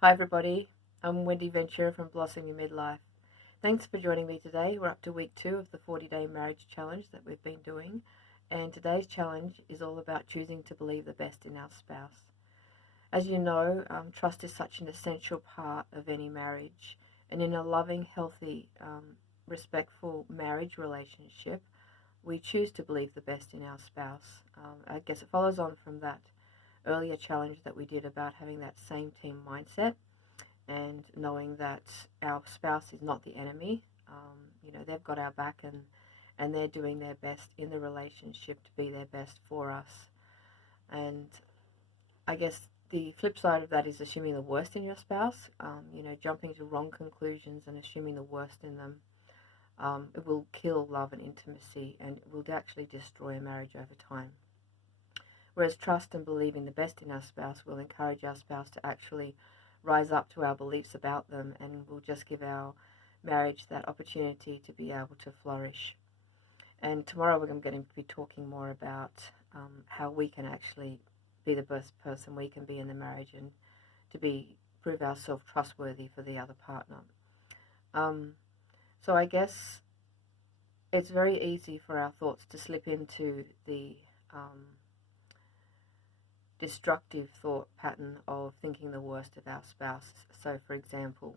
Hi everybody, I'm Wendy Ventura from Blossoming Midlife. Thanks for joining me today. We're up to week 2 of the 40-day marriage challenge that we've been doing, and today's challenge is all about choosing to believe the best in our spouse. As you know, trust is such an essential part of any marriage, and in a loving, healthy, respectful marriage relationship, we choose to believe the best in our spouse. I guess it follows on from that earlier challenge that we did about having that same team mindset and knowing that our spouse is not the enemy. They've got our back, and they're doing their best in the relationship to be their best for us. And I guess the flip side of that is assuming the worst in your spouse, jumping to wrong conclusions and assuming the worst in them. It will kill love and intimacy, and it will actually destroy a marriage over time. Whereas trust and believing the best in our spouse will encourage our spouse to actually rise up to our beliefs about them, and will just give our marriage that opportunity to be able to flourish. And tomorrow we're going to be talking more about how we can actually be the best person we can be in the marriage, and to prove ourselves trustworthy for the other partner. So I guess it's very easy for our thoughts to slip into the destructive thought pattern of thinking the worst of our spouse. So, for example,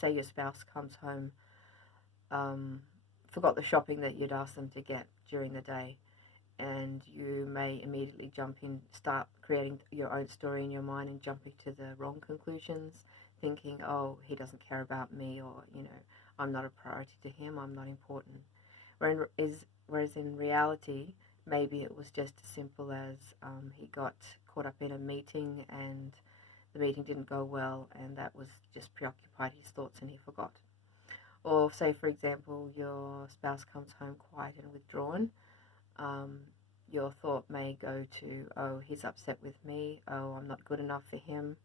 say your spouse comes home, forgot the shopping that you'd asked them to get during the day, and you may immediately jump in, start creating your own story in your mind and jumping to the wrong conclusions, thinking, oh, he doesn't care about me, or, I'm not a priority to him, I'm not important. Whereas in reality, maybe it was just as simple as he got caught up in a meeting and the meeting didn't go well, and that was just preoccupied his thoughts and he forgot. Or say, for example, your spouse comes home quiet and withdrawn. Your thought may go to, oh, he's upset with me, oh, I'm not good enough for him,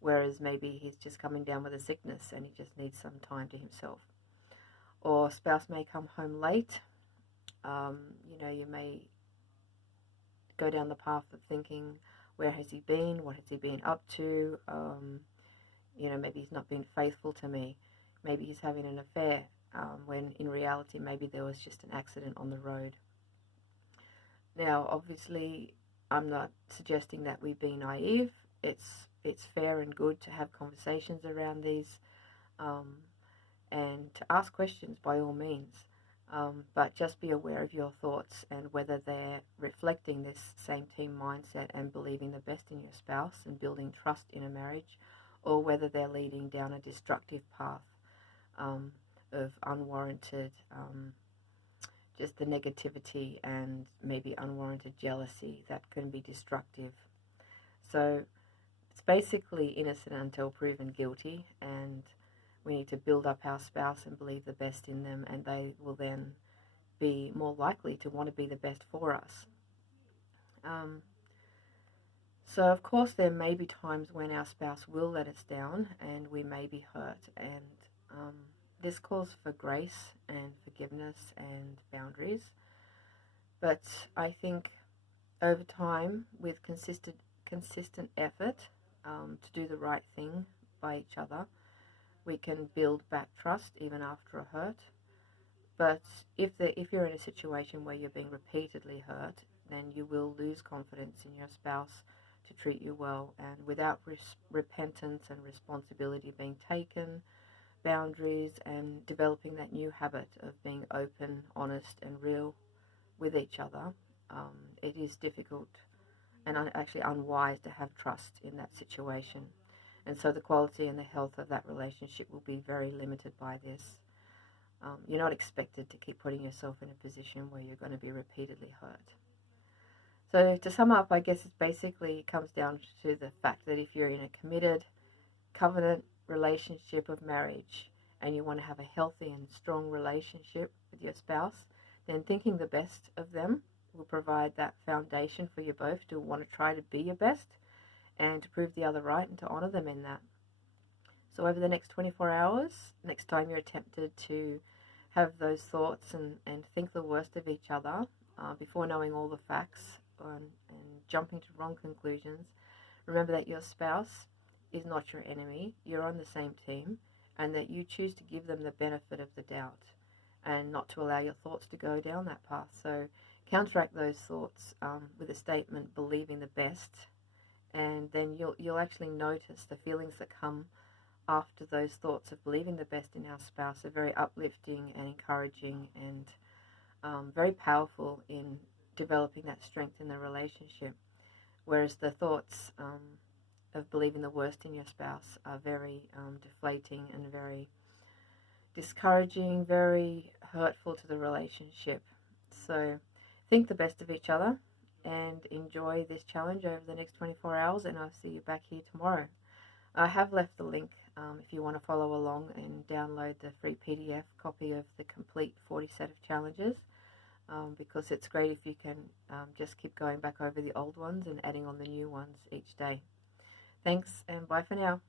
whereas maybe he's just coming down with a sickness and he just needs some time to himself. Or spouse may come home late. You may go down the path of thinking, where has he been? What has he been up to? Maybe he's not been faithful to me. Maybe he's having an affair, when in reality maybe there was just an accident on the road. Now, obviously, I'm not suggesting that we be naive. It's fair and good to have conversations around these, and to ask questions by all means. But just be aware of your thoughts and whether they're reflecting this same team mindset and believing the best in your spouse and building trust in a marriage, or whether they're leading down a destructive path of unwarranted, just the negativity and maybe unwarranted jealousy that can be destructive. So it's basically innocent until proven guilty, and we need to build up our spouse and believe the best in them, and they will then be more likely to want to be the best for us. So, of course, there may be times when our spouse will let us down and we may be hurt, and this calls for grace and forgiveness and boundaries. But I think over time, with consistent effort to do the right thing by each other, we can build back trust even after a hurt. But if you're in a situation where you're being repeatedly hurt, then you will lose confidence in your spouse to treat you well, and without repentance and responsibility being taken, boundaries, and developing that new habit of being open, honest, and real with each other, it is difficult and actually unwise to have trust in that situation. And so the quality and the health of that relationship will be very limited by this. You're not expected to keep putting yourself in a position where you're going to be repeatedly hurt. So to sum up, I guess it basically comes down to the fact that if you're in a committed covenant relationship of marriage and you want to have a healthy and strong relationship with your spouse, then thinking the best of them will provide that foundation for you both to want to try to be your best and to prove the other right and to honor them in that. So over the next 24 hours, next time you're tempted to have those thoughts and think the worst of each other, before knowing all the facts and jumping to wrong conclusions, remember that your spouse is not your enemy, you're on the same team, and that you choose to give them the benefit of the doubt and not to allow your thoughts to go down that path. So counteract those thoughts with a statement believing the best, and then you'll actually notice the feelings that come after those thoughts of believing the best in our spouse are very uplifting and encouraging and very powerful in developing that strength in the relationship. Whereas the thoughts of believing the worst in your spouse are very deflating and very discouraging, very hurtful to the relationship. So think the best of each other and enjoy this challenge over the next 24 hours, and I'll see you back here tomorrow. I have left the link if you want to follow along and download the free PDF copy of the complete 40 set of challenges, because it's great if you can just keep going back over the old ones and adding on the new ones each day. Thanks, and bye for now.